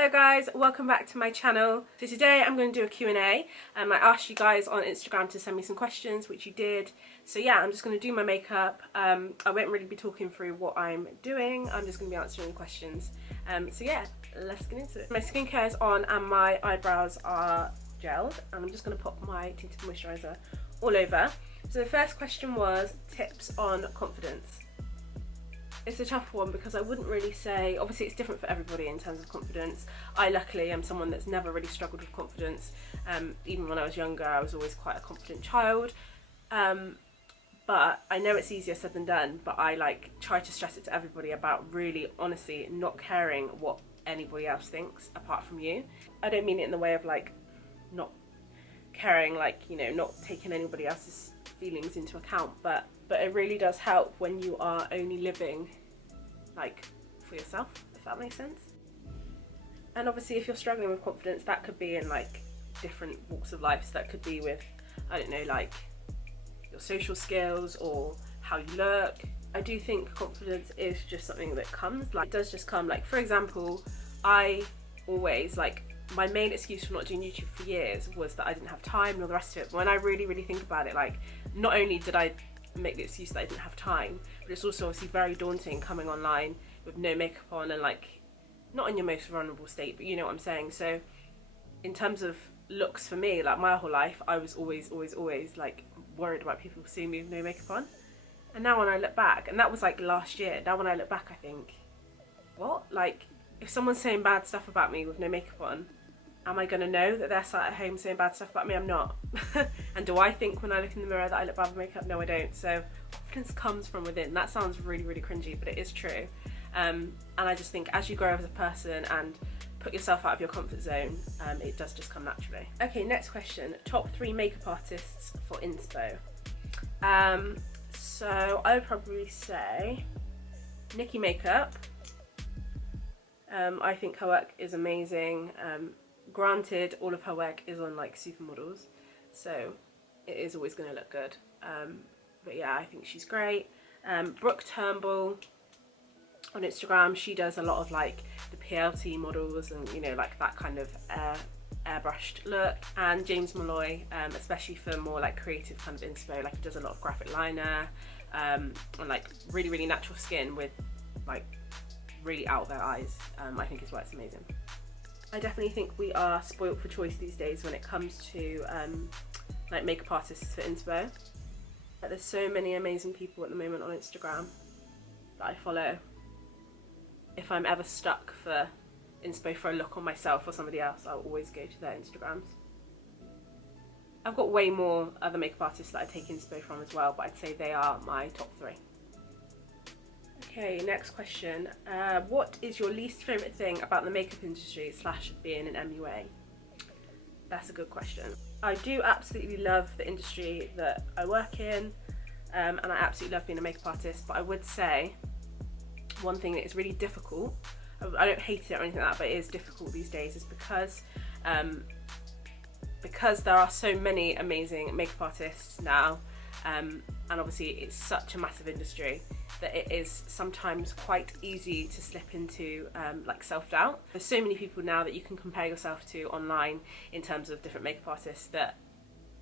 Hello guys, welcome back to my channel. So today I'm going to do a Q&A. I asked you guys on Instagram to send me some questions, which you did. So yeah, I'm just going to do my makeup. I won't really be talking through what I'm doing. I'm just going to be answering questions. So yeah, let's get into it. My skincare is on and my eyebrows are gelled. And I'm just going to pop my tinted moisturiser all over. So the first question was tips on confidence. It's a tough one because I wouldn't really say, obviously it's different for everybody in terms of confidence. I luckily am someone that's never really struggled with confidence. Even when I was younger, I was always quite a confident child. But I know it's easier said than done, but I try to stress it to everybody about really honestly not caring what anybody else thinks apart from you. I don't mean it in the way of not caring, not taking anybody else's feelings into account, but it really does help when you are only living for yourself, if that makes sense. And obviously if you're struggling with confidence, that could be in different walks of life. So that could be with, I don't know, your social skills or how you look. I do think confidence is just something that comes, it does just come. For example, I always my main excuse for not doing YouTube for years was that I didn't have time and all the rest of it. But when I really think about it, not only did I make the excuse that I didn't have time, but it's also obviously very daunting coming online with no makeup on and not in your most vulnerable state, but you know what I'm saying. So in terms of looks for me, my whole life I was always worried about people seeing me with no makeup on. And now when I look back, and that was last year, now when I look back I think, what? If someone's saying bad stuff about me with no makeup on, am I going to know that they're sat at home saying bad stuff about me? I'm not. And do I think when I look in the mirror that I look bad with makeup? No, I don't. So confidence comes from within. That sounds really cringy, but it is true. And I just think as you grow as a person and put yourself out of your comfort zone, it does just come naturally. Okay, next question. Top 3 makeup artists for inspo. So I would probably say Nikki Makeup. I think her work is amazing. Granted, all of her work is on supermodels, so it is always going to look good. But yeah, I think she's great. Brooke Turnbull on Instagram, she does a lot of the PLT models and that kind of airbrushed look. And James Malloy, especially for more creative kind of inspo, he does a lot of graphic liner and really natural skin with really out there eyes. I think his work's amazing. I definitely think we are spoilt for choice these days when it comes to makeup artists for inspo. There's so many amazing people at the moment on Instagram that I follow. If I'm ever stuck for inspo for a look on myself or somebody else, I'll always go to their Instagrams. I've got way more other makeup artists that I take inspo from as well, but I'd say they are my top 3. Okay, next question. What is your least favourite thing about the makeup industry / being an MUA? That's a good question. I do absolutely love the industry that I work in, and I absolutely love being a makeup artist, but I would say one thing that is really difficult, I don't hate it or anything like that, but it is difficult these days, is because there are so many amazing makeup artists now, and obviously it's such a massive industry that it is sometimes quite easy to slip into self-doubt. There's so many people now that you can compare yourself to online in terms of different makeup artists, that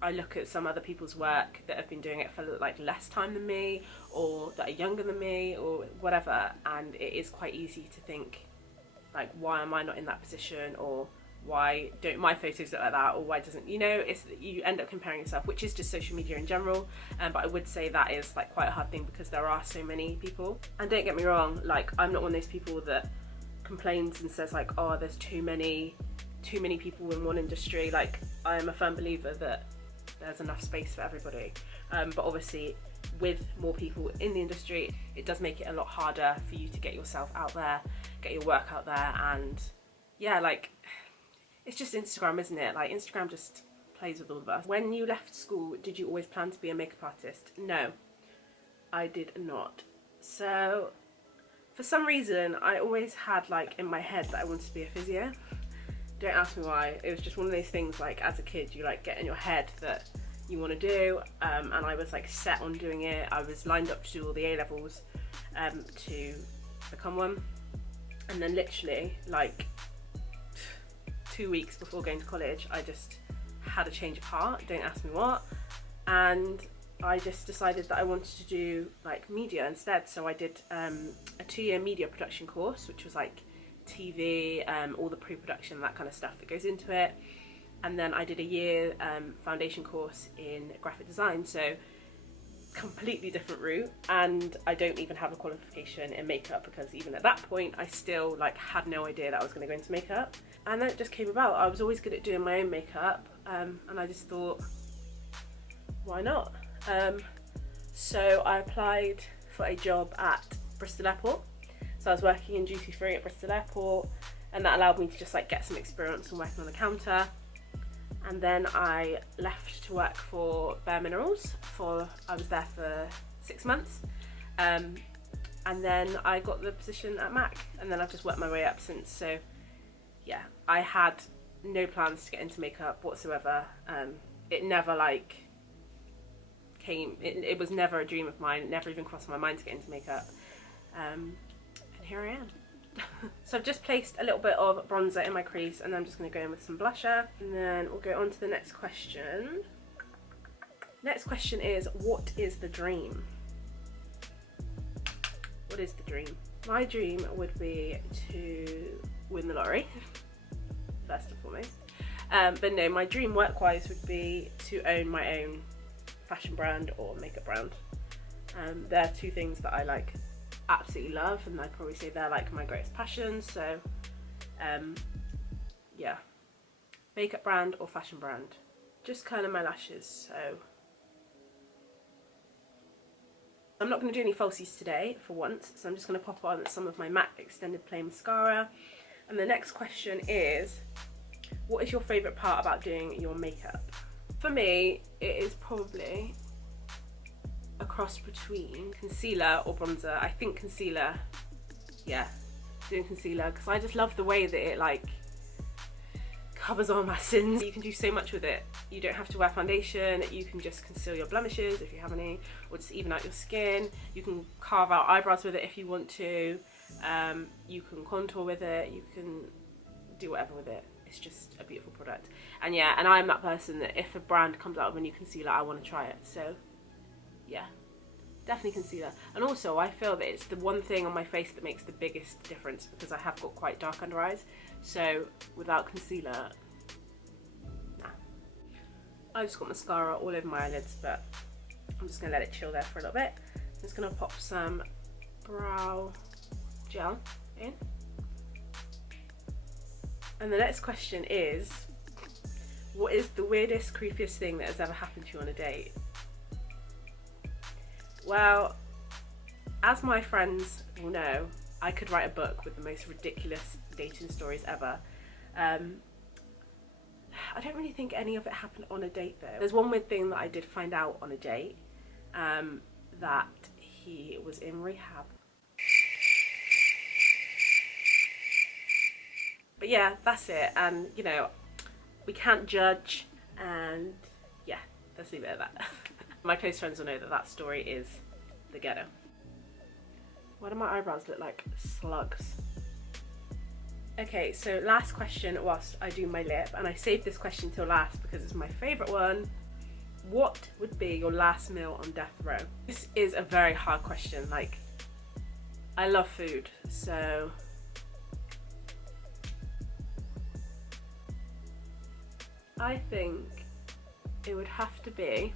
I look at some other people's work that have been doing it for less time than me, or that are younger than me, or whatever, and it is quite easy to think why am I not in that position, or why don't my photos look like that, or why doesn't, you end up comparing yourself, which is just social media in general. But I would say that is quite a hard thing because there are so many people. And don't get me wrong, I'm not one of those people that complains and says oh, there's too many people in one industry. I am a firm believer that there's enough space for everybody, but obviously with more people in the industry, it does make it a lot harder for you to get yourself out there, get your work out there. And yeah, it's just Instagram, isn't it? Instagram just plays with all of us. When you left school, did you always plan to be a makeup artist? No, I did not. So for some reason, I always had in my head that I wanted to be a physio. Don't ask me why. It was just one of those things as a kid you get in your head that you want to do, and I was set on doing it. I was lined up to do all the A-levels to become one, and then literally 2 weeks before going to college, I just had a change of heart, don't ask me what, and I just decided that I wanted to do like media instead. So I did a 2-year media production course, which was like TV, all the pre-production, that kind of stuff that goes into it. And then I did a year foundation course in graphic design, so completely different route. And I don't even have a qualification in makeup, because even at that point I still like had no idea that I was going to go into makeup. And then it just came about. I was always good at doing my own makeup, and I just thought, why not? So I applied for a job at Bristol Airport. So I was working in duty free at Bristol Airport, and that allowed me to just like get some experience and working on the counter. And then I left to work for Bare Minerals I was there for 6 months. And then I got the position at MAC, and then I've just worked my way up since. So yeah, I had no plans to get into makeup whatsoever. It never like it was never a dream of mine. It never even crossed my mind to get into makeup. And here I am. So I've just placed a little bit of bronzer in my crease, and I'm just going to go in with some blusher, and then we'll go on to the next question. Next question is, what is the dream? What is the dream? My dream would be to win the lottery, first and foremost. But no, my dream work-wise would be to own my own fashion brand or makeup brand. They're two things that I like absolutely love, and I'd probably say they're like my greatest passions. So yeah, makeup brand or fashion brand. Just curling my lashes, so I'm not going to do any falsies today for once, so I'm just going to pop on some of my MAC Extended Play Mascara. And the next question is, what is your favourite part about doing your makeup? For me, it is probably a cross between concealer or bronzer. I think concealer, yeah, doing concealer, because I just love the way that it like covers all my sins. You can do so much with it. You don't have to wear foundation, you can just conceal your blemishes if you have any, or just even out your skin. You can carve out eyebrows with it if you want to. You can contour with it, you can do whatever with it. It's just a beautiful product. And yeah, and I'm that person that if a brand comes out with a new concealer, I want to try it. So yeah, definitely concealer. And also I feel that it's the one thing on my face that makes the biggest difference, because I have got quite dark under eyes. So without concealer, nah. I just got mascara all over my eyelids, but I'm just gonna let it chill there for a little bit. I'm just gonna pop some brow gel in. And the next question is, what is the weirdest, creepiest thing that has ever happened to you on a date? Well, as my friends will know, I could write a book with the most ridiculous dating stories ever. I don't really think any of it happened on a date though. There's one weird thing that I did find out on a date, that he was in rehab. But yeah, that's it. And you know, we can't judge, and yeah, let's leave it at that. My close friends will know that that story is the ghetto. Why do my eyebrows look like slugs? Okay, so last question whilst I do my lip, and I saved this question till last because it's my favourite one. What would be your last meal on death row? This is a very hard question. Like, I love food, so I think it would have to be,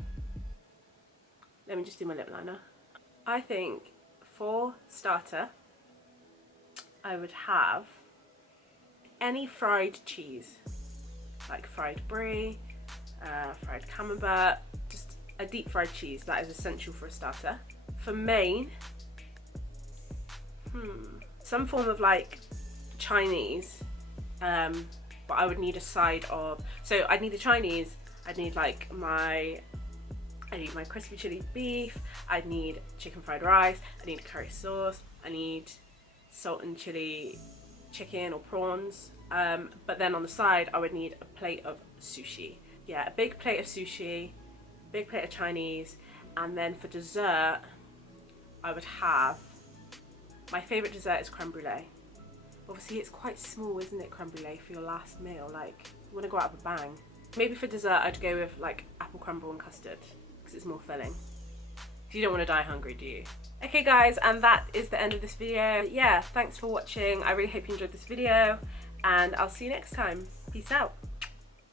let me just do my lip liner. I think for starter, I would have any fried cheese, like fried brie, fried camembert, just a deep fried cheese. That is essential for a starter. For main, some form of like Chinese, but I would need a side of, so I'd need a Chinese, I'd need like I need my crispy chili beef, I'd need chicken fried rice, I need curry sauce, I need salt and chili chicken or prawns, but then on the side I would need a plate of sushi. Yeah, a big plate of sushi, big plate of Chinese, and then for dessert I would have, my favourite dessert is creme brulee. Obviously it's quite small, isn't it, creme brulee for your last meal? Like, you want to go out with a bang. Maybe for dessert I'd go with like apple crumble and custard because it's more filling. You don't want to die hungry, do you? Okay guys, and that is the end of this video. Yeah, thanks for watching. I really hope you enjoyed this video, and I'll see you next time. Peace out.